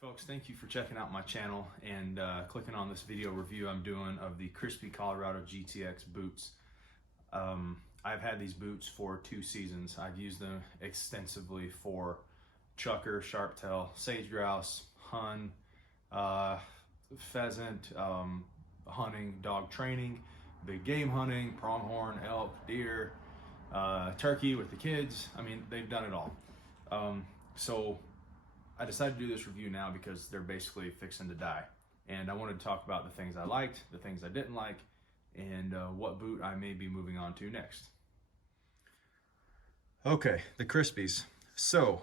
Folks, thank you for checking out my channel and clicking on this video review I'm doing of the Crispi Colorado GTX boots. I've had these boots for 2 seasons. I've used them extensively for chukar, sharptail, sage grouse, hun, pheasant, hunting, dog training, big game hunting, pronghorn, elk, deer, turkey with the kids. I mean, they've done it all. So I decided to do this review now because they're basically fixing to die. And I wanted to talk about the things I liked, the things I didn't like, and what boot I may be moving on to next. Okay, the Crispis. So,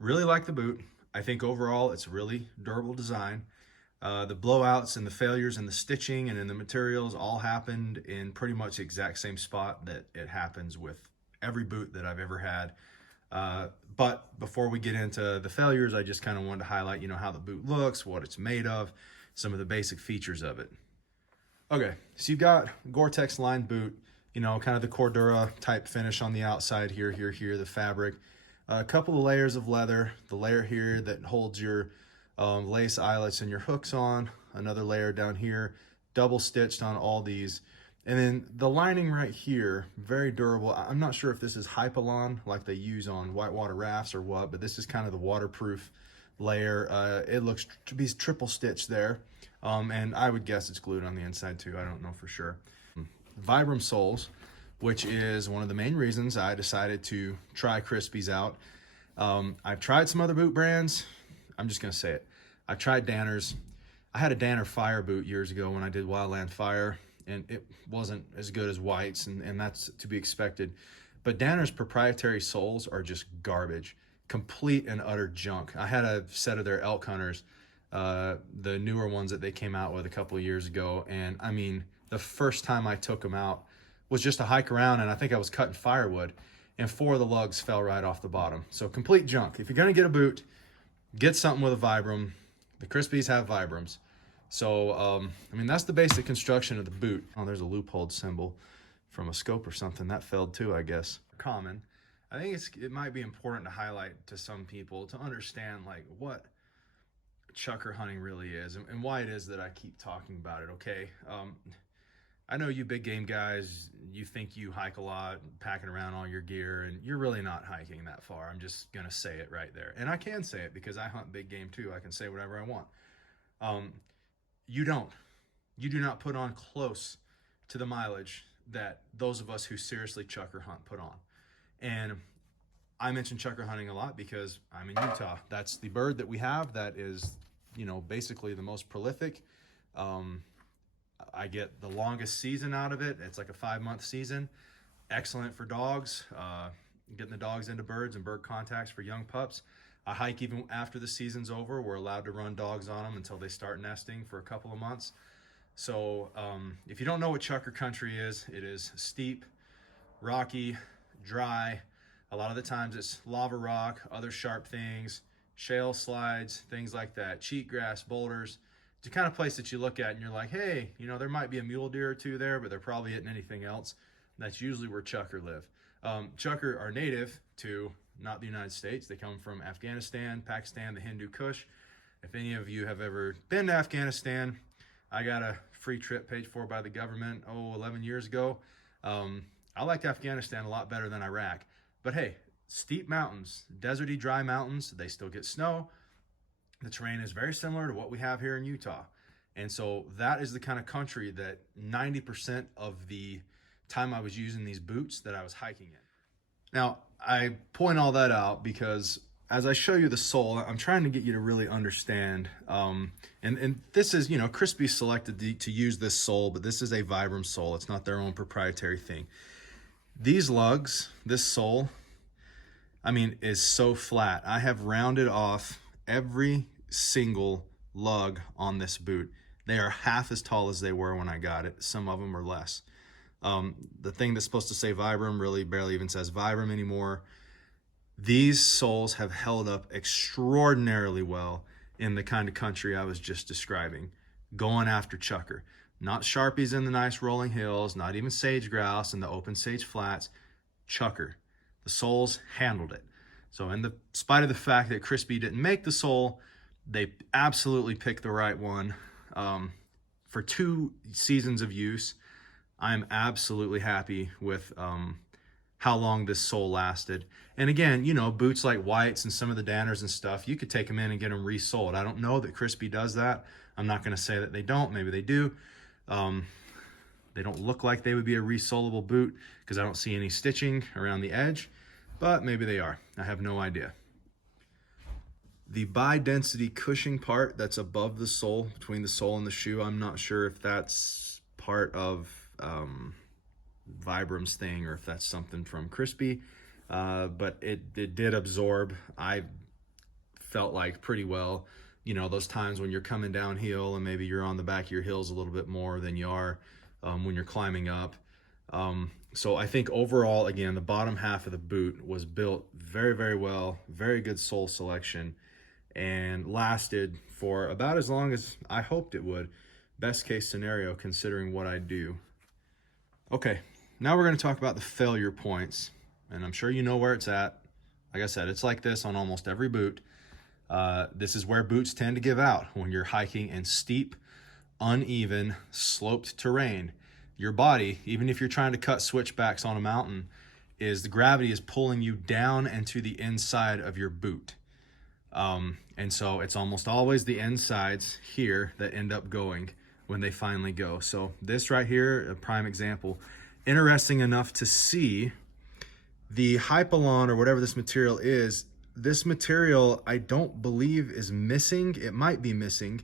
really like the boot. I think overall it's a really durable design. The blowouts and the failures in the stitching and in the materials all happened in pretty much the exact same spot that it happens with every boot that I've ever had. But before we get into the failures, I just kind of wanted to highlight, how the boot looks, what it's made of, some of the basic features of it. Okay, so you've got Gore-Tex lined boot, kind of the Cordura type finish on the outside here, the fabric. A couple of layers of leather, the layer here that holds your lace eyelets and your hooks on, another layer down here, double stitched on all these. And then the lining right here, very durable. I'm not sure if this is Hypalon like they use on whitewater rafts or what, but this is kind of the waterproof layer. It looks to be triple stitched there. And I would guess it's glued on the inside too. I don't know for sure. Vibram soles, which is one of the main reasons I decided to try Crispis out. I've tried some other boot brands. I'm just gonna say it. I've tried Danner's. I had a Danner fire boot years ago when I did Wildland Fire, and it wasn't as good as White's, and that's to be expected. But Danner's proprietary soles are just garbage, complete and utter junk. I had a set of their elk hunters, the newer ones that they came out with a couple of years ago, and I mean, the first time I took them out was just a hike around, and I think I was cutting firewood, and 4 of the lugs fell right off the bottom. So complete junk. If you're gonna get a boot, get something with a Vibram. The Crispis have Vibrams. So, I mean, that's the basic construction of the boot. Oh, there's a loophole symbol from a scope or something. That failed too, I guess. Common. I think it might be important to highlight to some people to understand like what chukar hunting really is and why it is that I keep talking about it, okay? I know you big game guys, you think you hike a lot, packing around all your gear, and you're really not hiking that far. I'm just gonna say it right there. And I can say it because I hunt big game too. I can say whatever I want. You do not put on close to the mileage that those of us who seriously chukar hunt put on. And I mention chukar hunting a lot because I'm in Utah. That's the bird that we have that is, basically the most prolific. I get the longest season out of it. It's like a 5-month season. Excellent for dogs, getting the dogs into birds and bird contacts for young pups. I hike even after the season's over. We're allowed to run dogs on them until they start nesting for a couple of months. So if you don't know what chukar country is, it is steep, rocky, dry. A lot of the times it's lava rock, other sharp things, shale slides, things like that, cheatgrass, boulders. It's the kind of place that you look at and you're like, hey, there might be a mule deer or two there, but there probably isn't anything else. That's usually where chukar live. Chukar are native to not the United States. They come from Afghanistan, Pakistan, the Hindu Kush. If any of you have ever been to Afghanistan, I got a free trip paid for by the government, 11 years ago. I liked Afghanistan a lot better than Iraq. But hey, steep mountains, deserty, dry mountains, they still get snow. The terrain is very similar to what we have here in Utah. And so that is the kind of country that 90% of the time I was using these boots that I was hiking in. Now, I point all that out because as I show you the sole, I'm trying to get you to really understand. And this is, Crispi selected to use this sole, but this is a Vibram sole. It's not their own proprietary thing. These lugs, this sole, is so flat. I have rounded off every single lug on this boot. They are half as tall as they were when I got it. Some of them are less. The thing that's supposed to say Vibram really barely even says Vibram anymore. These soles have held up extraordinarily well in the kind of country I was just describing, going after chukar. Not Sharpies in the nice rolling hills, not even sage grouse in the open sage flats, chukar. The soles handled it. So in the spite of the fact that Crispi didn't make the sole, they absolutely picked the right one. For 2 seasons of use, I'm absolutely happy with how long this sole lasted. And again, you know, boots like White's and some of the Danners and stuff, you could take them in and get them resoled. I don't know that Crispi does that. I'm not going to say that they don't. Maybe they do. They don't look like they would be a resolable boot because I don't see any stitching around the edge, but maybe they are. I have no idea. The bi-density cushioning part that's above the sole, between the sole and the shoe, I'm not sure if that's part of Vibram's thing or if that's something from Crispi, but it did absorb, I felt like, pretty well. You know, those times when you're coming downhill and maybe you're on the back of your heels a little bit more than you are when you're climbing up. So I think overall, again, the bottom half of the boot was built very, very well, very good sole selection, and lasted for about as long as I hoped it would. Best case scenario considering what I do. Okay, now we're going to talk about the failure points, and I'm sure you know where it's at. Like I said, it's like this on almost every boot. This is where boots tend to give out when you're hiking in steep, uneven, sloped terrain. Your body, even if you're trying to cut switchbacks on a mountain, the gravity is pulling you down into the inside of your boot. And so it's almost always the insides here that end up going when they finally go. So this right here, a prime example. Interesting enough to see the Hypalon or whatever this material is. This material, I don't believe is missing. It might be missing,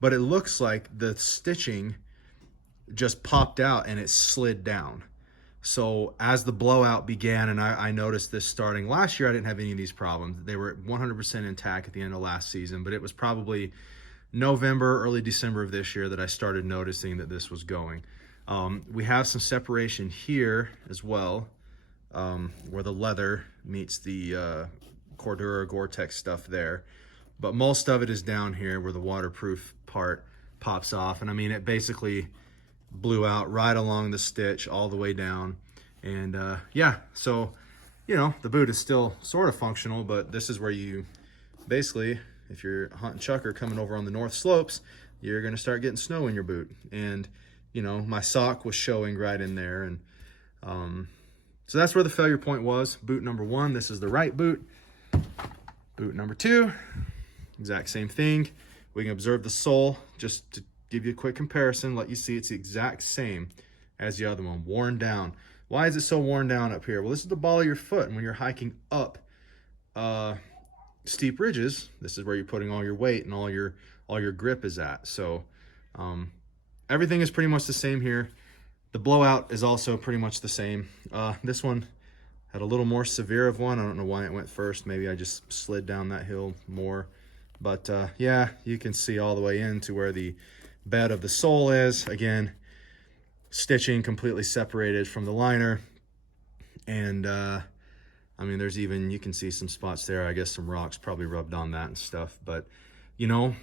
but it looks like the stitching just popped out and it slid down. So as the blowout began, and I noticed this starting last year, I didn't have any of these problems. They were 100% intact at the end of last season, but it was probably November, early December of this year that I started noticing that this was going. We have some separation here as well, where the leather meets the Cordura Gore-Tex stuff there. But most of it is down here where the waterproof part pops off. And I mean, it basically blew out right along the stitch all the way down. And yeah, so, you know, the boot is still sort of functional, but this is where you basically, if you're hunting chukar coming over on the north slopes, you're going to start getting snow in your boot. And, you know, my sock was showing right in there. And so that's where the failure point was. Boot number 1, this is the right boot. Boot number 2, exact same thing. We can observe the sole just to give you a quick comparison, let you see it's the exact same as the other one, worn down. Why is it so worn down up here? Well, this is the ball of your foot, and when you're hiking up steep ridges, this is where you're putting all your weight and all your grip is at. So everything is pretty much the same here. The blowout is also pretty much the same. This one had a little more severe of one. I don't know why it went first. Maybe I just slid down that hill more. But yeah, you can see all the way into where the bed of the sole is. Again, stitching completely separated from the liner. And I mean, there's even, you can see some spots there. I guess some rocks probably rubbed on that and stuff. But, you know,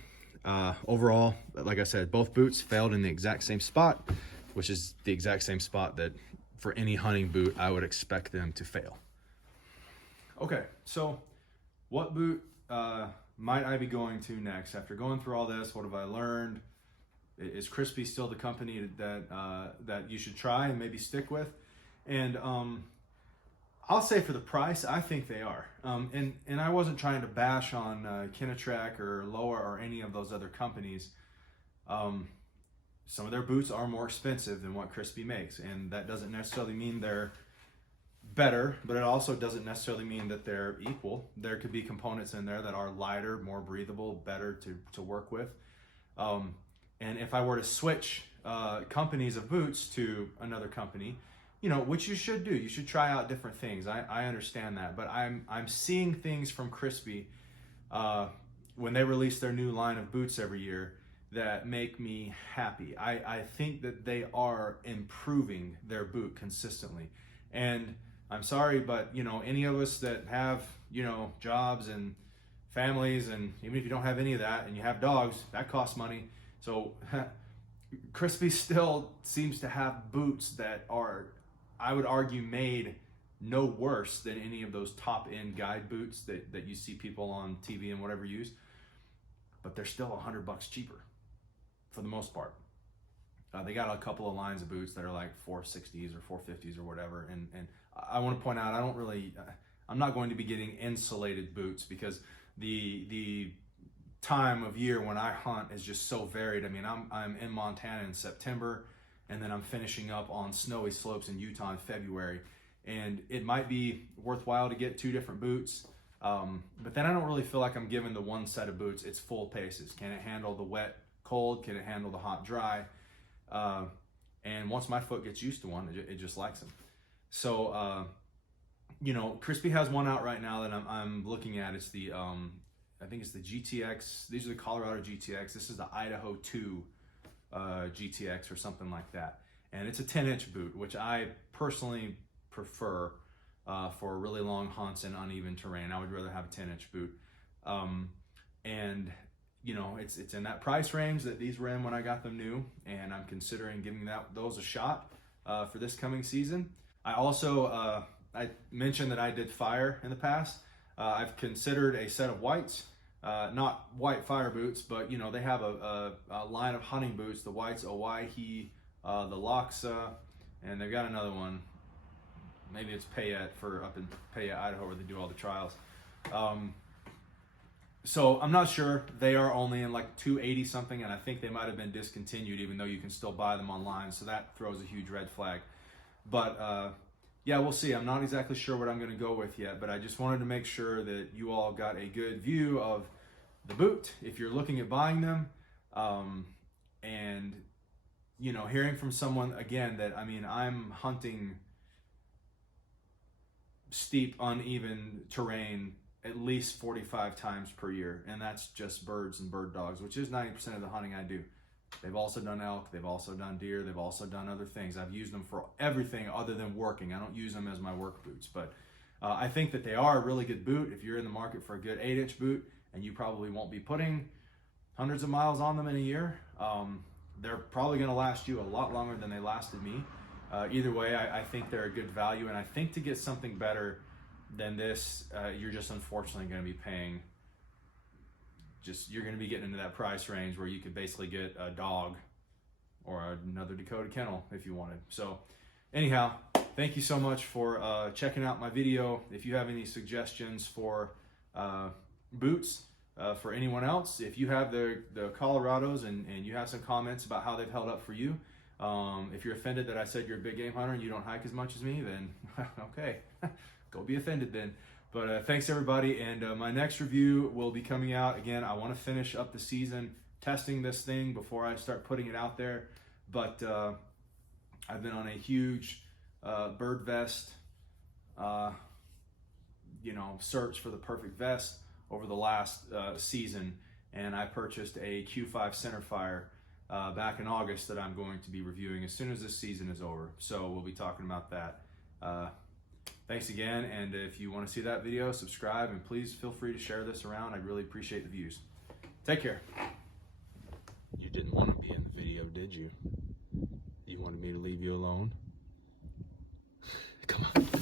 overall, like I said, both boots failed in the exact same spot, which is the exact same spot that for any hunting boot, I would expect them to fail. Okay, so what boot might I be going to next? After going through all this, what have I learned? Is Crispi still the company that you should try and maybe stick with? And I'll say for the price, I think they are. And I wasn't trying to bash on Kinatrek or Loa or any of those other companies. Some of their boots are more expensive than what Crispi makes, and that doesn't necessarily mean they're better, but it also doesn't necessarily mean that they're equal. There could be components in there that are lighter, more breathable, better to work with. And if I were to switch companies of boots to another company, you know, which you should do, you should try out different things. I understand that, but I'm seeing things from Crispi when they release their new line of boots every year that make me happy. I think that they are improving their boot consistently. And I'm sorry, but, you know, any of us that have, you know, jobs and families, and even if you don't have any of that and you have dogs, that costs money. So Crispi still seems to have boots that are, I would argue, made no worse than any of those top-end guide boots that you see people on TV and whatever use, but they're still $100 cheaper for the most part. They got a couple of lines of boots that are like 460s or 450s or whatever, and I want to point out, I'm not going to be getting insulated boots because the time of year when I hunt is just so varied. I mean, I'm in Montana in September, and then I'm finishing up on snowy slopes in Utah in February, and it might be worthwhile to get 2 different boots, but then I don't really feel like I'm giving the one set of boots its full paces. Can it handle the wet, cold? Can it handle the hot, dry? And once my foot gets used to one, it just likes them. So, you know, Crispi has one out right now that I'm looking at. It's the, I think it's the GTX. These are the Colorado GTX. This is the Idaho 2 GTX or something like that. And it's a 10-inch boot, which I personally prefer for really long hunts and uneven terrain. I would rather have a 10-inch boot. And you know, it's in that price range that these were in when I got them new, and I'm considering giving those a shot for this coming season. I also, I mentioned that I did fire in the past. I've considered a set of whites, not white fire boots, but you know, they have a line of hunting boots, the whites, Owyhee, the Loxa, and they've got another one. Maybe it's Payette up in Payette, Idaho, where they do all the trials. So I'm not sure. They are only in like 280 something, and I think they might have been discontinued, even though you can still buy them online. So that throws a huge red flag. But yeah, we'll see. I'm not exactly sure what I'm going to go with yet, but I just wanted to make sure that you all got a good view of the boot if you're looking at buying them. And you know, hearing from someone again that, I mean, I'm hunting steep, uneven terrain at least 45 times per year, and that's just birds and bird dogs, which is 90% of the hunting I do. They've also done elk, they've also done deer, they've also done other things. I've used them for everything other than working. I don't use them as my work boots, but I think that they are a really good boot if you're in the market for a good 8-inch boot, and you probably won't be putting hundreds of miles on them in a year. They're probably going to last you a lot longer than they lasted me. Either way, I think they're a good value, and I think to get something better than this, you're just unfortunately going to be paying, you're going to be getting into that price range where you could basically get a dog or another Dakota kennel if you wanted. So anyhow, thank you so much for checking out my video. If you have any suggestions for boots for anyone else, if you have the Colorados and you have some comments about how they've held up for you, if you're offended that I said you're a big game hunter and you don't hike as much as me, then okay. Go be offended then. But thanks everybody, and my next review will be coming out. Again, I want to finish up the season testing this thing before I start putting it out there. But I've been on a huge bird vest, you know, search for the perfect vest over the last season, and I purchased a Q5 centerfire back in August that I'm going to be reviewing as soon as this season is over. So we'll be talking about that. Thanks again, and if you want to see that video, subscribe, and please feel free to share this around. I'd really appreciate the views. Take care. You didn't want to be in the video, did you? You wanted me to leave you alone? Come on.